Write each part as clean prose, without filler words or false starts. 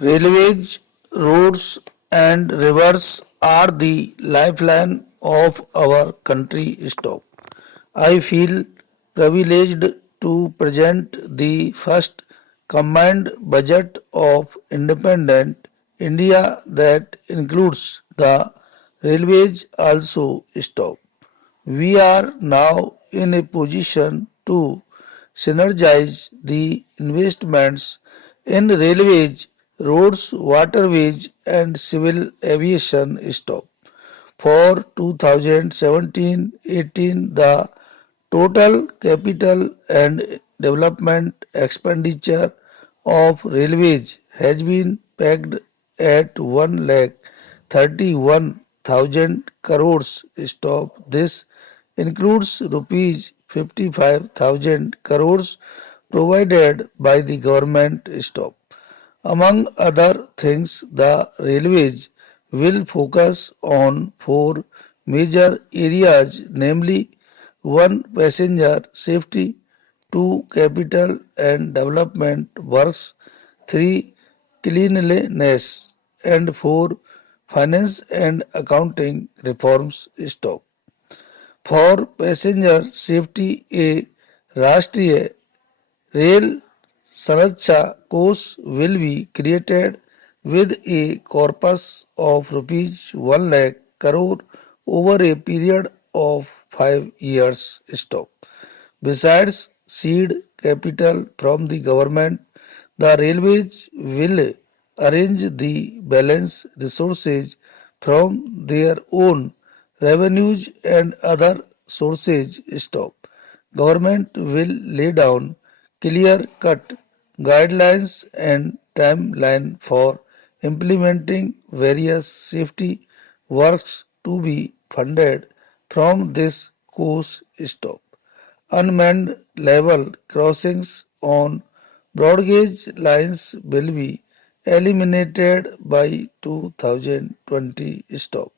Railways, roads, and rivers are the lifeline of our country. Stop. I feel privileged to present the first combined budget of independent India that includes the railways also. Stop. We are now in a position to synergize the investments in railways, roads, waterways, and civil aviation. Stop. For 2017-18, the total capital and development expenditure of railways has been pegged at 1 lakh 31,000 crores. Stop. This includes rupees 55,000 crores provided by the government. Stop. Among other things, the railways will focus on four major areas, namely 1. Passenger safety, 2. Capital and development works, 3. Cleanliness, and 4. Finance and accounting reforms. Stop. For passenger safety, a Rashtriya Rail Saraksha course will be created with a corpus of rupees 1 lakh crore over a period of 5 years. Stop. Besides seed capital from the government, the railways will arrange the balance resources from their own revenues and other sources. Stop. Government will lay down clear-cut guidelines and timeline for implementing various safety works to be funded from this course. Stop. Unmanned level crossings on broad gauge lines will be eliminated by 2020. Stop.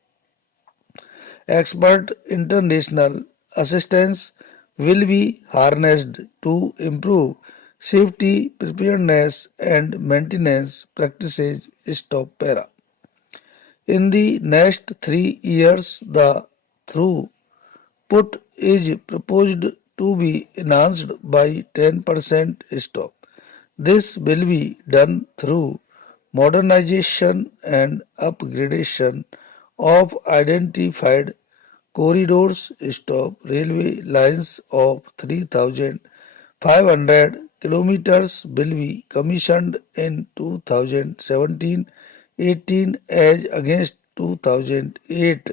Expert international assistance will be harnessed to improve safety, preparedness, and maintenance practices. Stop. Para. In the next 3 years, the throughput is proposed to be enhanced by 10%. Stop. This will be done through modernization and upgradation of identified corridors. Stop. Railway lines of 3,500 kilometers will be commissioned in 2017-18 as against 2008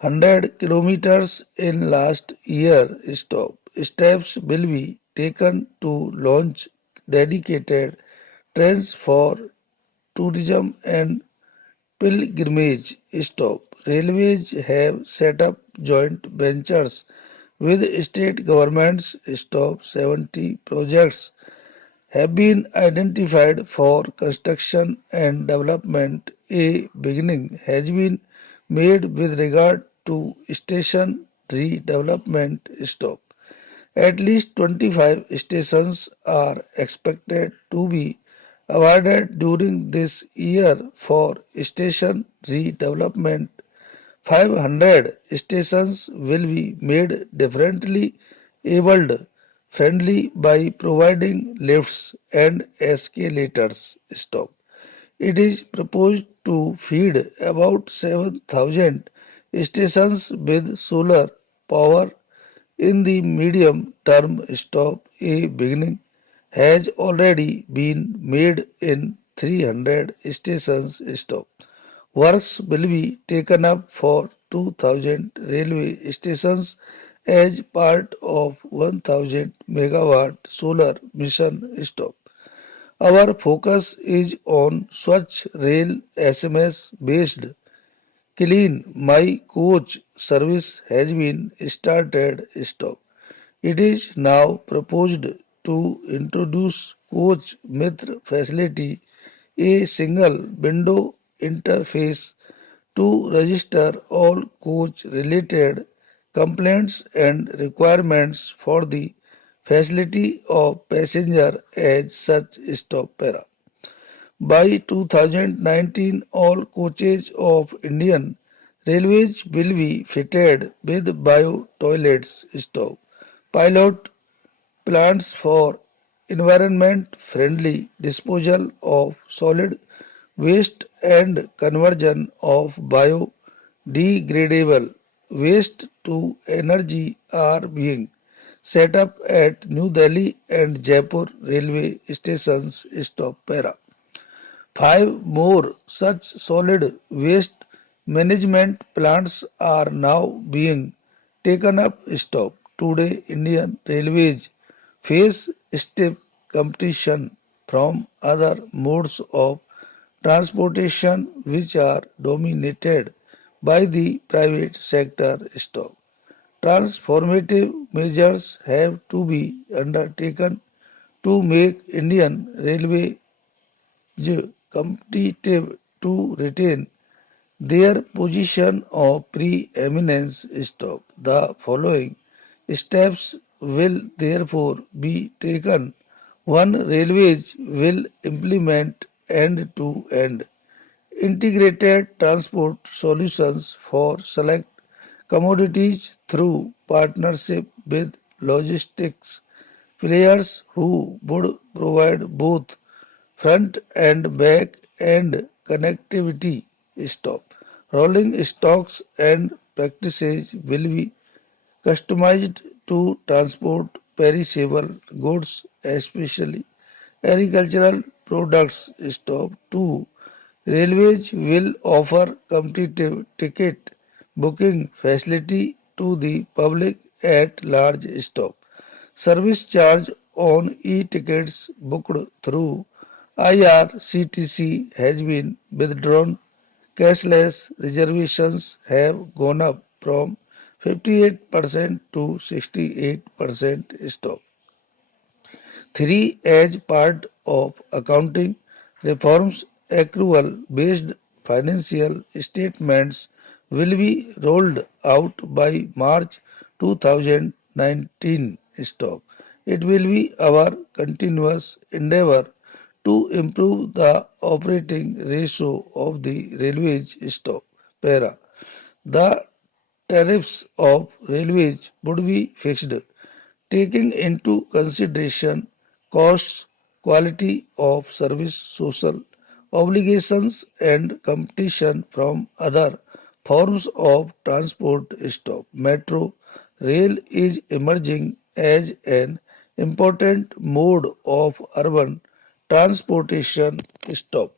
100 kilometers in last year. Stop. Steps will be taken to launch dedicated trains for tourism and pilgrimage. Stop. Railways have set up joint ventures with state governments. Stop. 70 projects have been identified for construction and development. A beginning has been made with regard to station redevelopment. Stop. At least 25 stations are expected to be awarded during this year for station redevelopment. 500 stations will be made differently abled friendly by providing lifts and escalators. Stop. It is proposed to feed about 7,000 stations with solar power in the medium term. Stop. A beginning has already been made in 300 stations. Stop. Works will be taken up for 2,000 railway stations as part of 1,000 megawatt solar mission. Stop. Our focus is on Swachh Rail SMS based Clean My Coach service has been started. Stop. It is now proposed to introduce Coach Mitra facility, a single window interface to register all coach related complaints and requirements for the facility of passenger as such. Stop. Para. By 2019, all coaches of Indian Railways will be fitted with bio toilets. Stop. Pilot plans for environment friendly disposal of solid waste and conversion of biodegradable waste to energy are being set up at New Delhi and Jaipur railway stations. Stop para. Five more such solid waste management plants are now being taken up. Stop. Today, Indian Railways face stiff competition from other modes of transportation which are dominated by the private sector. Stop. Transformative measures have to be undertaken to make Indian Railway competitive to retain their position of preeminence. Stop. The following steps will therefore be taken. One, railways will implement end-to-end integrated transport solutions for select commodities through partnership with logistics players who would provide both front and back end connectivity. Stop. Rolling stocks and practices will be customized to transport perishable goods, especially agricultural products. Stop. 2. Railways will offer competitive ticket booking facility to the public at large. Stop. Service charge on e-tickets booked through IRCTC has been withdrawn. Cashless reservations have gone up from 58% to 68%. Stop. 3. As part of accounting reforms, accrual-based financial statements will be rolled out by March 2019. Stop. It will be our continuous endeavor to improve the operating ratio of the railways. Stop. Para. The tariffs of railways would be fixed, taking into consideration costs, quality of service, social obligations, and competition from other forms of transport. Stop. Metro rail is emerging as an important mode of urban transportation. Stop.